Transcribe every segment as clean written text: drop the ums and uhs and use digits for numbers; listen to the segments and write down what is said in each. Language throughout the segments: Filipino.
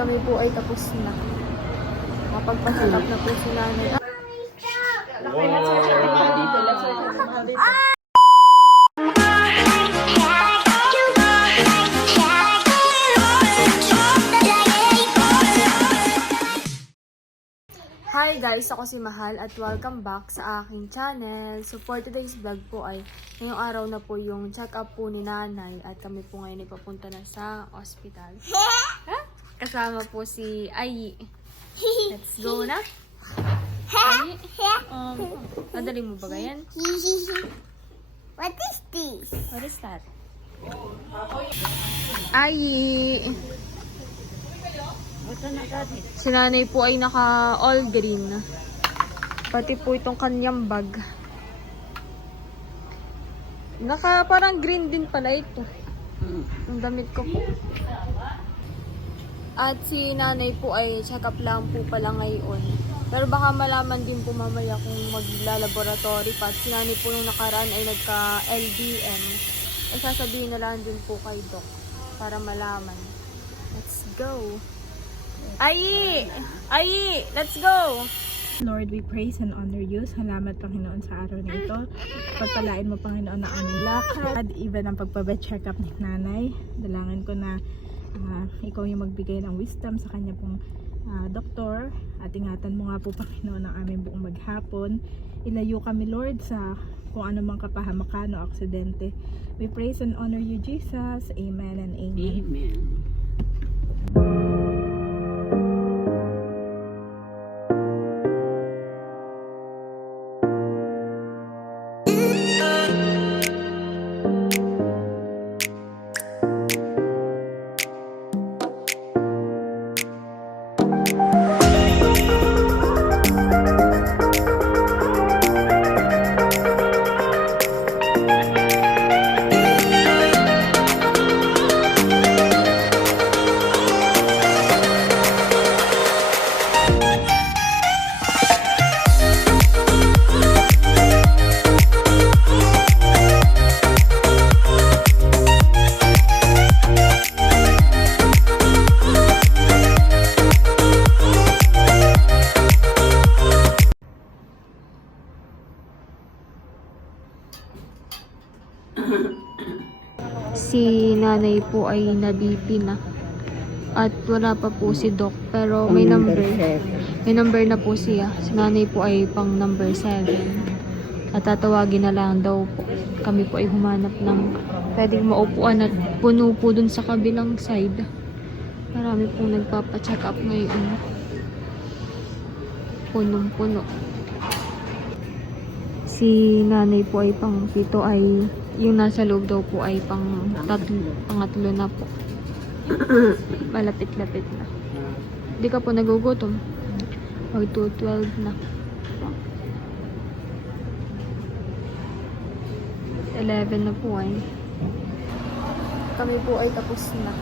Kami po ay tapos na. Mapagpa-check up na po si nanay. Hi guys! Ako si Mahal at welcome back sa aking channel. So for today's vlog po ay ngayong araw na po yung check-up po ni nanay at kami po ngayon ay papunta na sa ospital. Kasama po si Ayi. Let's go na! Ayi? Nadali mo ba ganyan? What is this? What is that? Ayi! Si nanay po ay naka all green. Pati po itong kanyang bag. Naka parang green din pala ito. Ang damit ko po. At si nanay po ay check up lang po pala ngayon. Pero baka malaman din po mamaya kung magla-laboratory pa. At si nanay po nung nakaraan ay nagka-LDM. Ay sasabihin na lang din po kay Doc para malaman. Let's go! Ayi! Ayi! Let's go! Lord, we praise and honor you. Salamat, Panginoon, sa araw na ito. Pagpalain mo, Panginoon, ang aming lakad, even ang pagpapa-check up ni nanay. Dalangin ko na ikaw yung magbigay ng wisdom sa kanya pong doktor. At ingatan mo nga po, Panginoon, ang aming buong maghapon. Ilayo kami, Lord, sa kung ano mang kapahamakan o aksidente. We praise and honor you, Jesus. Amen and amen. Amen. Si nanay po ay na-BP na. At wala pa po si Doc. Pero may number. May number na po siya. Si nanay po ay pang number 7. At tatawagin na lang daw po. Kami po ay humanap ng pwedeng maupuan at puno po dun sa kabilang side. Marami pong nagpapa-check up ngayon. Punong-puno. Si nanay po ay pang 7 ay yung nasa loob daw po ay pangatlo na po. Malapit-lapit na. Hindi ka po nagugutom. Mag 2:12 na. 11 na po ay. Kami po ay tapos na.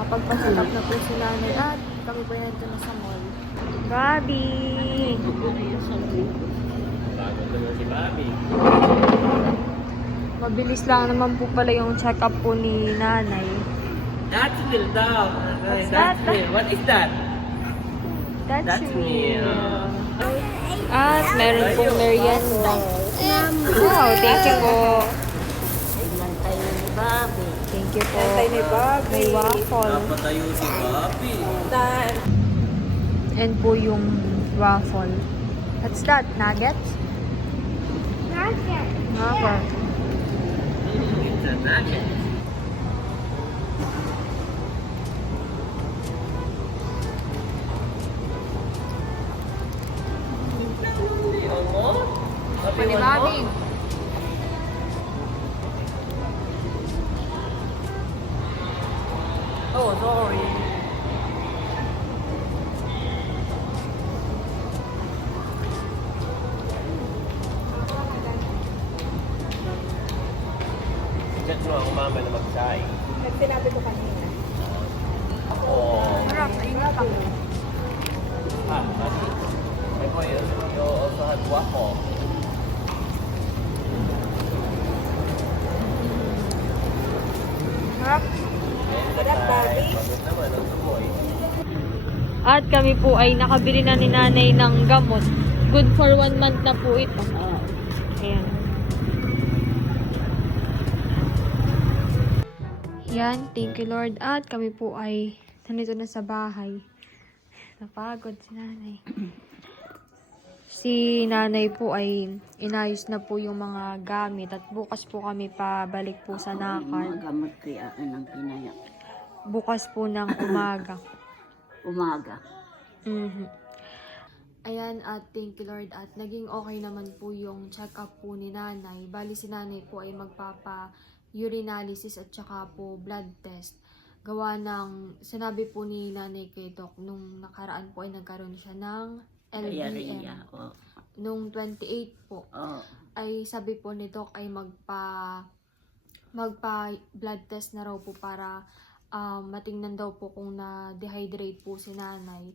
Mapagpa-check up na po si nanay at kami po ay nandun na sa mall. Bobby! Si Bobby. Mabilis lang naman po pala yung check-up po ni nanay. That's milk daw. What's That's that? milk. What is that? That's me. milk. At meron pong merienda. Wow, thank you po. Thank you po. May waffle. Napatayo si Bobby. And po yung waffle. What's that? Nuggets? Nugget. Nugget. It's a nugget. Pwede Bobby. Oh, sorry. Chat mo ang mama na mag-saing. Sinabi ko kanina. Oh. Sarap. Ingat ako. You also have waffle. Sarap. Sarap, Bobby. Pagod naman ang tumoy. At kami po ay nakabili na ni nanay ng gamot. Good for 1 month na po ito. Ayan. Yan, thank you Lord. At kami po ay nandito na sa bahay. Napagod si nanay. Si nanay po ay inayos na po yung mga gamit at bukas po kami pabalik po sa Nakar. Gamot kaya ng pinaya. Bukas po ng umaga. Umaga. Mhm. Ayan, at thank you Lord. At naging okay naman po yung check-up po ni nanay. Bali si nanay po ay magpapa-urinalysis at saka po blood test. Gawa ng, sinabi po ni nanay kay Doc, nung nakaraan po ay nagkaroon siya ng LVM. Diarrhea. Nung 28 po, ay sabi po ni Doc ay magpa blood test na raw po para matingnan daw po kung na-dehydrate po si nanay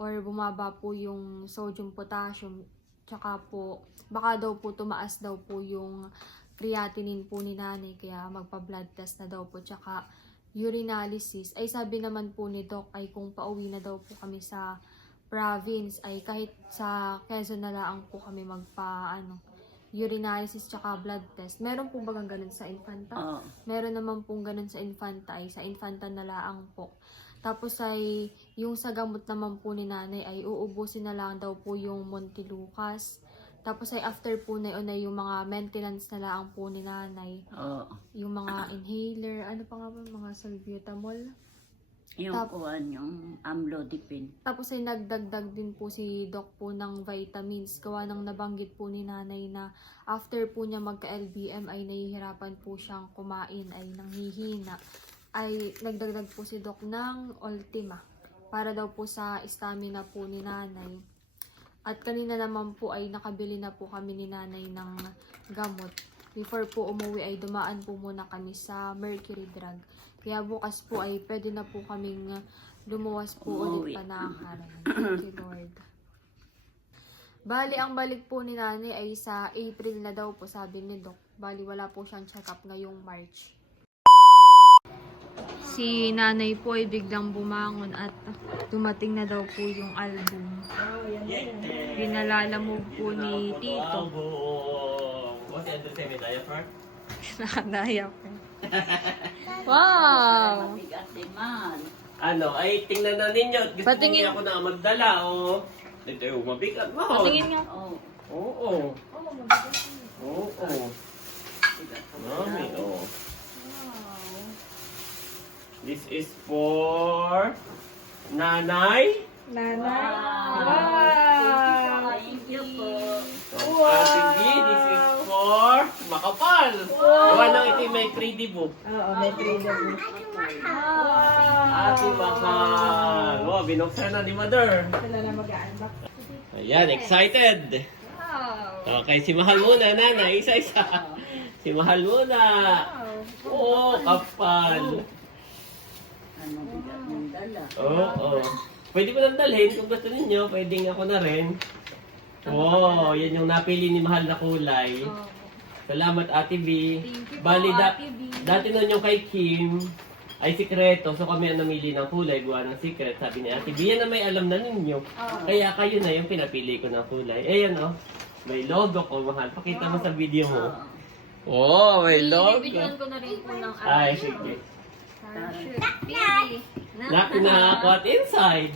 or bumaba po yung sodium potassium, tsaka po baka daw po tumaas daw po yung creatinine po ni nanay, kaya magpa-blood test na daw po, tsaka urinalysis. Ay sabi naman po ni Doc ay kung pauwi na daw po kami sa province ay kahit sa Quezon na lang po kami urinalysis tsaka blood test. Meron po ba ganun sa Infanta? Meron naman pong ganun sa Infanta, ay sa Infanta na lang po. Tapos ay yung sa gamot naman po ni nanay ay uubusin na lang daw po yung Montelukast. Tapos ay after po na yun ay yung mga maintenance na lang po ni nanay. Yung mga inhaler, ano pa nga ba, mga salbutamol. Yung kuwan, yung amlodipine. Tapos ay nagdagdag din po si Doc po ng vitamins. Gawa ng nabanggit po ni nanay na after po niya magka-LBM ay nahihirapan po siyang kumain, ay nanghihina. Ay nagdagdag po si Doc ng Ultima para daw po sa stamina po ni nanay. At kanina naman po ay nakabili na po kami ni nanay ng gamot. Before po umuwi ay dumaan po muna kami sa Mercury Drug. Kaya bukas po ay pwede na po kaming lumuwas po ulit pa Nakar. Thank you Lord. Bali, ang balik po ni nanay ay sa April na daw po, sabi ni Doc. Bali, wala po siyang check-up ngayong March. Si nanay po ay biglang bumangon at dumating na daw po yung album. Pinalalamog po ni Tito. What's the entertainment diaper? Nakadaya po. Wow! Mabigat din man. Ano, ay tingnan na ninyo. Gusto Patingin. niya ako na magdala, oh. Ito, mabigat mo. Patingin nga. Oo. Oo. Mami, oh. This is for nanay. Thank you po. Ate B, this is for makapal. Gawa ng ito yung may 3D book. May freedom. Ate Mahal. Wow, binuksan na ni Mother. Sila na mag-unbox. Ayan, excited. Okay, si Mahal muna, nanay. Isa-isa. Si Mahal muna. Oo, kapal. Ano bigat ng dala? Oo. Pwede ko nang dalhin kung gusto ninyo. Pwedeng ako na rin. Wow, yan yung napili ni Mahal na kulay. Salamat, Ate B. Bali, dati nun yung kay Kim ay sikreto. So kami ang namili ng kulay, gawa ng secret. Sabi ni Ate B, yan na may alam na ninyo. Kaya kayo na yung pinapili ko ng kulay. Ayan oh, may logo ko, Mahal. Pakita mo sa video mo. Oh, may logo. Bibigyan ko na rin po ng Ay, sige. parachute. Baby. Lock na, what inside?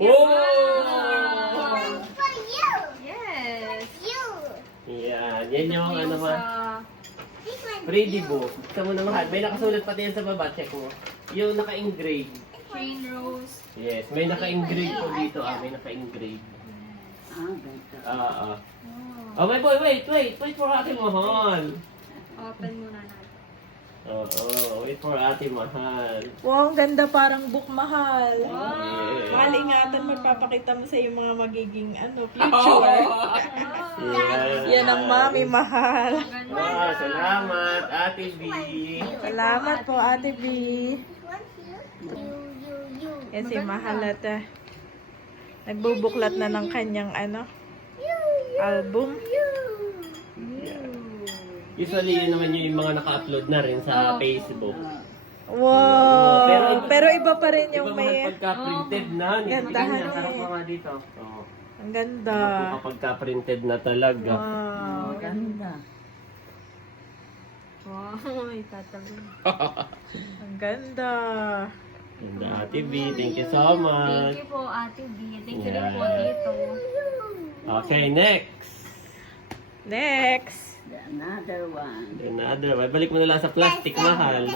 Wow! Oh! For you. Yes! You. Yan, yan yung ano Yung ba? This one. Pretty book. Gusto mo na Mahal. May nakasulat pati yan sa baba. Check mo. Yung naka-engrave. Chain rose. Yes, may naka-engrave po dito. May naka-engrave. Ganito. Oh, wait for Ate Mahal. Open muna natin. Wait for Ate Mahal. Wow, ang ganda, parang book mahal. Yeah. Mahal, ingatan, magpapakita mo sa yung mga magiging future. Yan ang mami, mahal. Wow, salamat, Ate B. Salamat po, Ate B. You. Kasi mahal at nagbubuklat na ng kanyang album. Usually, yun naman yung mga naka-upload na rin sa Facebook. Wow! Pero iba pa rin Iba yung mga may... pagka-printed na. Gandahan Ganyan, eh. harap mo nga dito. Oo. Ang ganda. Kapag ka-printed na talaga. Wow. Ganda. Wow, may tatabi. Ang ganda. Ganda, Ate B. Thank you so much. Thank you po, Ate B. Thank you rin Yeah. po dito. Okay, next. Next. Another one. Another one. Balik mo na lang sa plastic, mahal.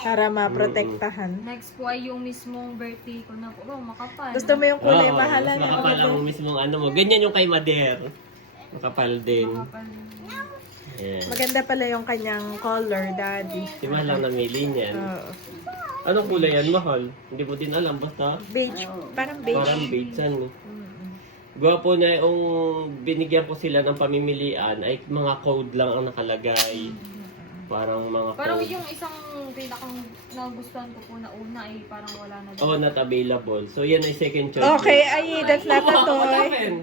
Para maprotektahan. Next po ay yung mismong birthday ko na po. Oh, makapal. Gusto mo yung kulay Oo, mahalan? mas makapal ang mismong ano mo. Ganyan yung kay Mader. Makapal din. Makapal. Ayan. Maganda pala yung kanyang color, Daddy. Si Mahal lang namili niyan. Oo. Anong kulay yan, Mahal? Hindi mo din alam. Basta Beige. Parang beige. parang beige yan. Gwapo na yung binigyan ko sila ng pamimilian ay mga code lang ang nakalagay. Parang mga Parang code. yung isang pinakang nagustuhan ko po na una ay parang wala na. Oh, not available. So yan ay second choice. Okay, ay, that's not a toy. Open.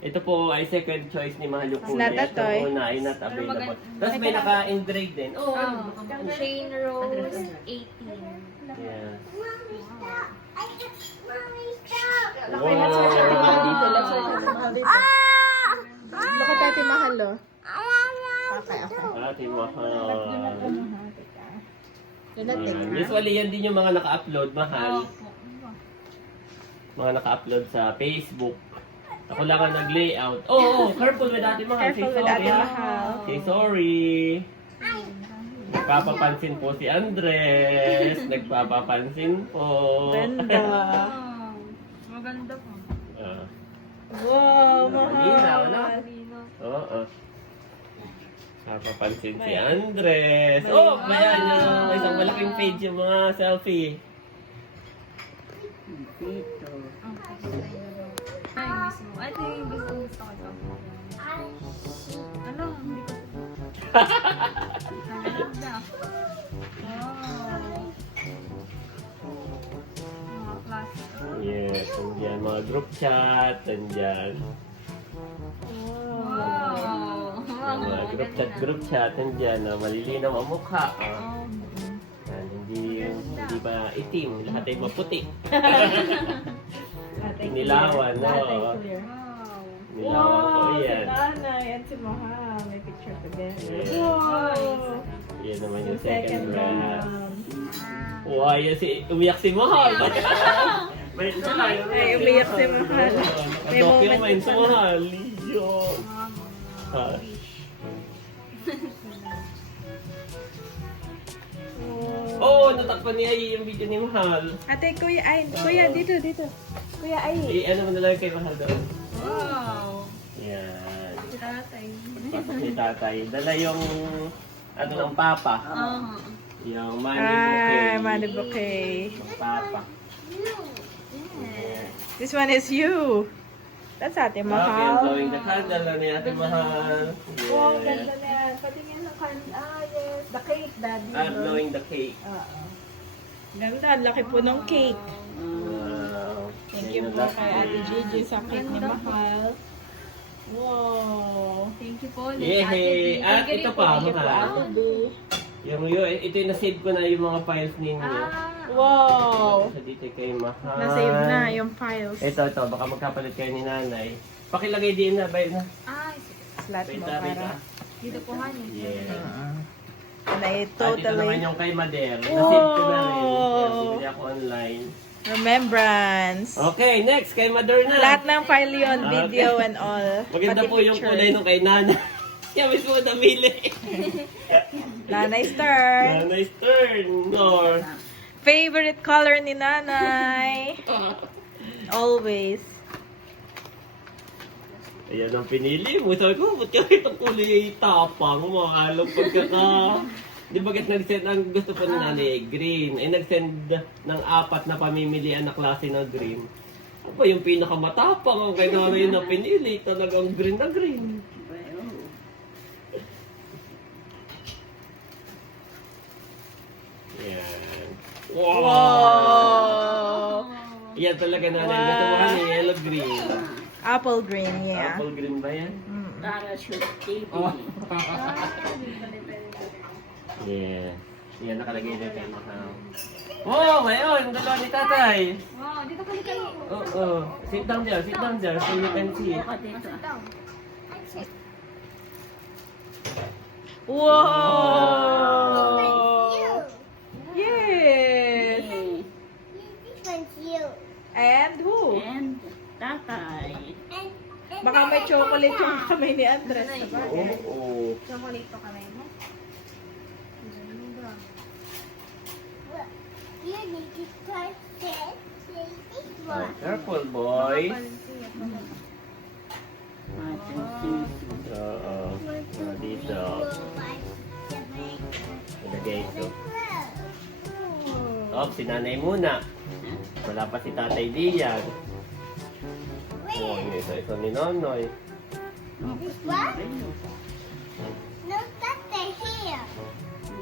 Ito po ay second choice ni Mahal yung kulay. Not a toy. Ito una ay not available. maganda. Tapos may naka-engrave din. Oh, ano? Shane Rose 18. Yeah. Okay, let's search Ate Mahal dito. Let's search Ate Mahal dito. Look at Ate Mahal, oh. Okay, okay. Ate Mahal. Lunatic, Ayan. ha? Usually yan din yung mga naka-upload, Mahal. Opo. Mga naka-upload sa Facebook. Ako lang ang nag-layout. Oh, careful with Ate Mahal. Careful Say with sorry, Ate ha? Mahal. Say sorry. Nagpapapansin po si Andres. Nagpapapansin po. Ganda. Wow. Maganda po. Ah, Wow, malinaw, no? mahal. Oo. Nagpapapansin si Andres. Oh, bayan yung isang malaking page yung mga selfie. Dito. Ay, mismo. Ay, ito yung gusto ko ito. Ano? Hindi ko. Ang ganda. Wow. Mga plastic. Yes, andyan. Mga group chat, andyan. Wow. Mga group chat, andyan. Malilinaw ang mukha. Oh. Yan, hindi ba itim, lahat ay maputi. Nilawan, no? Wow. Nilawan ko Wow, si yan. Nanay at si Mahal. May picture together. Yes. Wow. Yan naman yung Second second round. round. Wow, yan umiyak si Mahal. May Ay, umiyak si Mahal. May moment document si pa na. Mahal. Yun. Ha? Oh, natakpan niya yung video ni Mahal. Ate, kuya, ay, kuya, dito, dito. Kuya, ay. Ano mo na lang kay Mahal doon? Wow. Yan. Si tatay. Si tatay. Dala yung ano ng papa. Oh. Yung money bouquet. Ah, money bouquet. Ng papa. This one is you. That's Ate Okay, I'm Mahal. blowing the candle na ni Ate Mahal. Wow, Yes. ganda na yan. Pati nga ng yes. The cake, Daddy. I'm blowing the cake. Ganda, ang laki po ng cake. Wow. Thank you po kay Ate Gigi sa cake ni Mahal. Wow. Thank you po. Yehey! At ito pa, Thank you po, Mahal. Ate B. Ito yung na-save ko na yung mga files ninyo. Ah, Wow. So, dito kay Mahal. Na-save na yung files. Ito. Baka magkapalit kayo ni nanay. Pakilagay din na, bay na. Slot mo Bita. para. dito po honey. Yeah. Na At ito naman totally yung kay Mader. Na-save ko na rin. Wow. Yan, bumili ako online. remembrance. Okay, next kay Mader na. Lahat ng file yun, Okay. video and all. Maganda Pati po yung picture. kulay nung kay Nana. Kaya mismo namili. Nanay's turn. Nana's turn. Nor. Favorite color ni Nanay. Always. Ayan ang pinili mo. Sabi ko, ba't kaya itong kulay tapang? Mga alam pagkaka... Di ba nag-send ang gusto po ni nanay green? Ay nag-send ng 4 na pamimilian na klase ng green. Ano yung pinakamatapang ang kay nanay na pinili? Talagang green na green. Yan. Wow! Wow. Yan talaga nanay. Gusto mo kami yellow green. Apple green, yeah. Apple green ba yan? Parachute TV. Yeah. Yan, nakalagay na kay Mahal. Wow, mayroon! Ang dalawa ni tatay. Wow, dito ka kayo. Oo. Sit down there so you can see. Ako dito. Wow! Yes! Yay. This one's you. And who? And tatay. And Baka may chocolate yung kamay ni Andres. Oo. Chocolate pa kami mo. look, you need to try this. This one. Careful, boys. Ating sisi. Oo. Dito. Ilagay ito. Oh, si nanay muna. Wala pa si tatay Dian. Oh, yung isa ni Nonoy. This one? No, that's the here.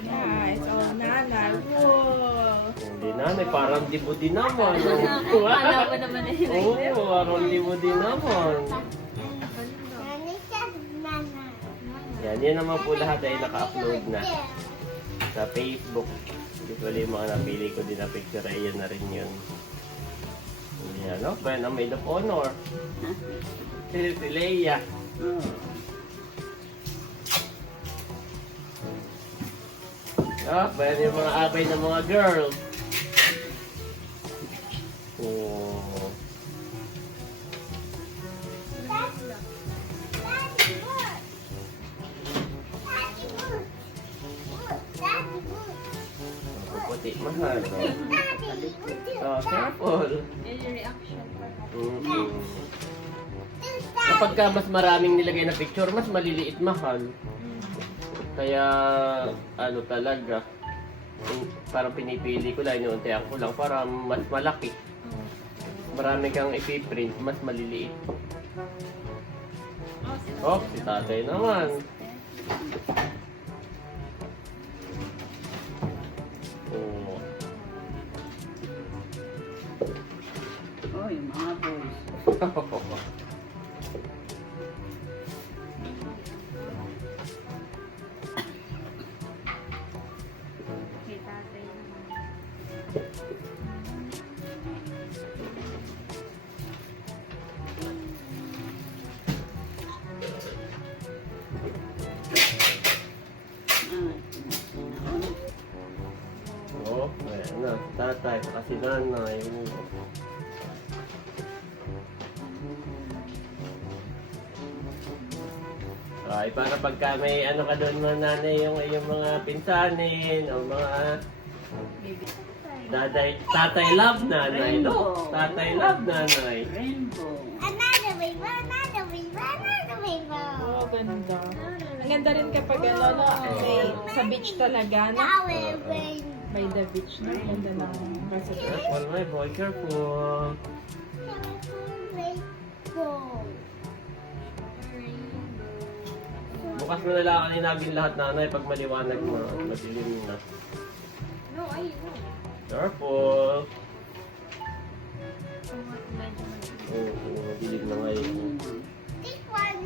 Yeah, it's all nanay. Wow! Hindi nanay, parang di mo din naman. Kala mo naman na yun. Oo, parang di mo din naman. Nana says nana. Yan naman po lahat ay naka-upload na sa Facebook. Usually yung mga napili ko din na picture ay yan na rin yun. Yan, no? Ben, ang maid of honor. Si Leia. Oh. Ah, ben yung mga abay ng mga girls. Oh. That's good. That's good. That's good. Puputi, mahal. No? Daddy, what do Oh, careful. Yan yung reaction. Mhm. Kapag ka mas maraming nilagay na picture, mas maliliit mahal. Kaya, ano talaga, parang pinipili ko lang, inuuntihan ko lang para mas malaki. Marami kang ipiprint, mas maliliit. Oh, si tatay naman. Oh. Oh, yung mga boys. Kay tatay naman. Oh, ayan na, si tatay, saka si nanay. Ay, para pagka may ano ka doon mga nanay, yung mga pinsanin, o mga tatay love nanay, no? Tatay love nanay. Rainbow. Another rainbow, another rainbow, another rainbow. Oh, ganda. Ang ganda rin kapag ano, no, kasi sa beach talaga, no? Now we're rainbow. By the beach, no? Ganda ng recipe. Careful, my boy, careful. Rainbow. Bukas mo na lang kaninagin lahat nanay pag maliwanag mo at madilim na. No, ay, no. Careful. Medyo Oo, madilim na ngayon. This one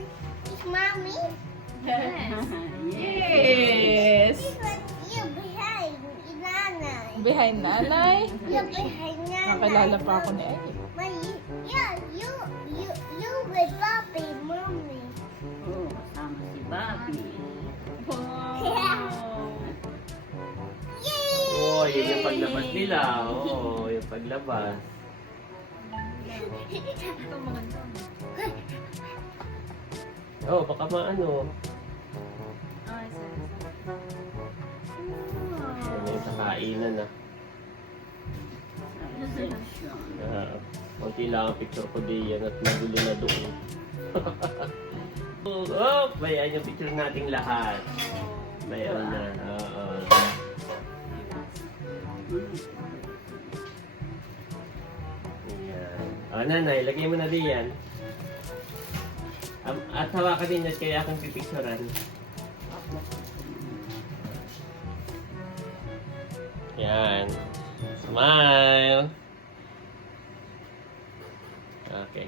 is mommy. Yes! This one you behind nanay. Behind nanay. You behind nanay. Nakakilala pa ako ni Eki. Mommy, yeah, you with Bobby, mommy. Oh, kasama si Bobby. Yay! Oh, yun yung paglabas nila. Oo, yung paglabas. ito maganda. Oh, baka maano. Ay, sorry. Ano yung sa kainan na. Sa reception. Kunti lang ang picture ko diyan at magulo na doon. Oh, bayan yung picture nating lahat. Bayan na. Oo. Ayan. Oh, nanay, lagay mo na diyan. At hawakan din at kaya akong pipicturan. Yan. Smile. Okay.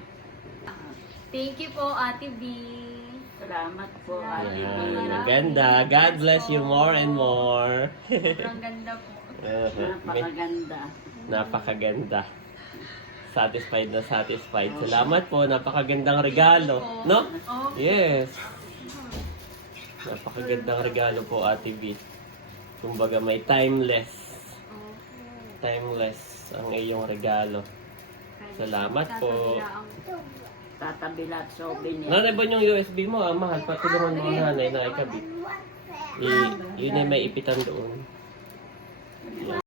Thank you po, Ate B. Salamat po, Ate B. Yan, maganda. God bless you more and more. Sobrang ganda po. Napakaganda. Napakaganda. Satisfied na satisfied. Salamat po. Napakagandang regalo. No? Yes. Napakagandang regalo po, Ate B. Kumbaga may timeless. Timeless ang iyong regalo. Salamat po. Tatabi lahat souvenir. Nanay ba yung USB mo? Mahal. Patulungan mo ang nanay na ikabit. Yun ay may ipitan doon. Yan.